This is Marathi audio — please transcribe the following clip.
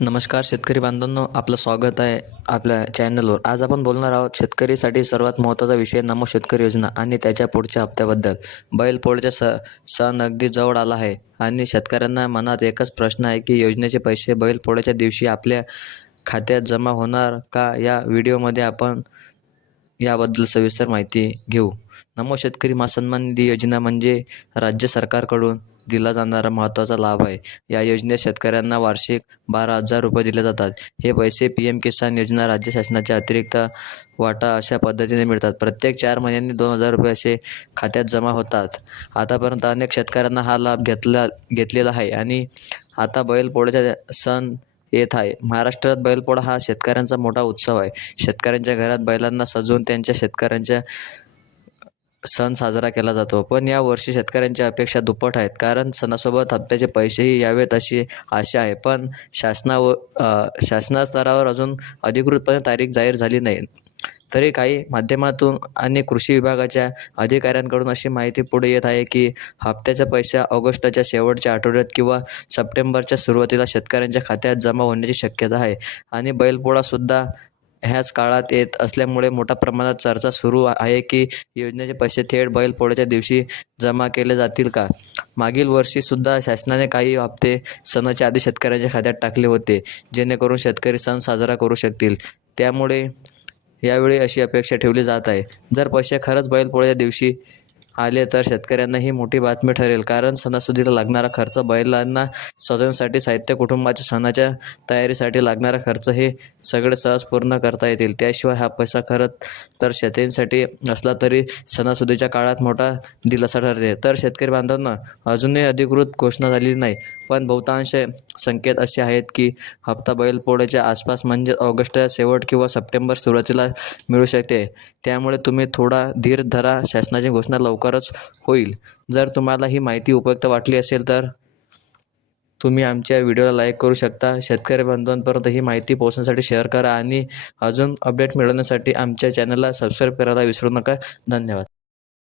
नमस्कार शेतकरी बांधवांनो आपलं स्वागत आहे आपल्या चॅनलवर आज आपण बोलणार आहोत शेतकरीसाठी सर्वात महत्त्वाचा विषय नमो शेतकरी योजना आणि त्याच्या पुढच्या हप्त्याबद्दल. बैलपोळ्याचा स सण अगदी जवळ आला आहे आणि शेतकऱ्यांना मनात एकच प्रश्न आहे की योजनेचे पैसे बैलपोळ्याच्या दिवशी आपल्या खात्यात जमा होणार का? या व्हिडिओमध्ये आपण याबद्दल सविस्तर माहिती घेऊ. नमो शेतकरी महासन्मान निधी योजना म्हणजे राज्य सरकारकडून दिला जाणारा महत्त्वाचा लाभ आहे. या योजनेत शेतकऱ्यांना वार्षिक बारा हजार रुपये दिले जातात. हे पैसे पी एम किसान योजना राज्य शासनाच्या अतिरिक्त वाटा अशा पद्धतीने मिळतात. प्रत्येक चार महिन्यांनी दोन हजार रुपये असे खात्यात जमा होतात. आतापर्यंत अनेक शेतकऱ्यांना हा लाभ घेतला घेतलेला आहे आणि आता बैलपोळ्याचा सण येत आहे. महाराष्ट्रात बैलपोळा हा शेतकऱ्यांचा मोठा उत्सव आहे. शेतकऱ्यांच्या घरात बैलांना सजवून त्यांच्या शेतकऱ्यांच्या सण साजरा केला जातो. पण या वर्षी शेतकऱ्यांच्या अपेक्षा दुप्पट आहेत. कारण सणासोबत हप्त्याचे पैसेही यावेत अशी आशा आहे. पण शासनावर शासनास्तरावर अजून अधिकृतपणे तारीख जाहीर झाली नाही. तरी काही माध्यमातून आणि कृषी विभागाच्या अधिकाऱ्यांकडून अशी माहिती पुढे येत आहे की हप्त्याचा पैसा ऑगस्टच्या शेवटच्या आठवड्यात किंवा सप्टेंबरच्या सुरुवातीला शेतकऱ्यांच्या खात्यात जमा होण्याची शक्यता आहे. आणि बैलपोळासुद्धा ह्याच काळात येत असल्यामुळे मोठ्या प्रमाणात चर्चा सुरू आहे की योजनेचे पैसे थेट बैलपोळ्याच्या दिवशी जमा केले जातील का? मागील वर्षीसुद्धा शासनाने काही हप्ते सणाच्या आधी शेतकऱ्यांच्या खात्यात टाकले होते जेणेकरून शेतकरी सण साजरा करू शकतील. त्यामुळे यावेळी अशी अपेक्षा ठेवली जात आहे. जर पैसे खरंच बैलपोळ्याच्या दिवशी आले तर शेतकऱ्यांना ही मोठी बातमी ठरेल. कारण सणासुदीला लागणारा खर्च बैलांना सजवण्यासाठी साहित्य कुटुंबाच्या सणाच्या तयारीसाठी लागणारा खर्च हे सगळे सहज पूर्ण करता येतील. त्याशिवाय हा पैसा खरंच तर शेतीसाठी असला तरी सणासुदीच्या काळात मोठा दिलासा ठरते. तर शेतकरी बांधवांना अजूनही अधिकृत घोषणा झालेली नाही. पण बहुतांश संकेत असे आहेत की हप्ता बैलपोळ्याच्या आसपास म्हणजे ऑगस्टच्या शेवट किंवा सप्टेंबर सुरुवातीला मिळू शकते. त्यामुळे तुम्ही थोडा धीर धरा. शासनाची घोषणा लवकर लवकरच होईल. जर तुम्हाला ही माहिती उपयुक्त वाटली असेल तर तुम्ही आमच्या व्हिडिओला लाईक करू शकता. शेतकरी बांधवांपर्यंत ही माहिती पोहोचण्यासाठी शेअर करा आणि अजून अपडेट मिळवण्यासाठी आमच्या चॅनलला सबस्क्राईब करायला विसरू नका. धन्यवाद.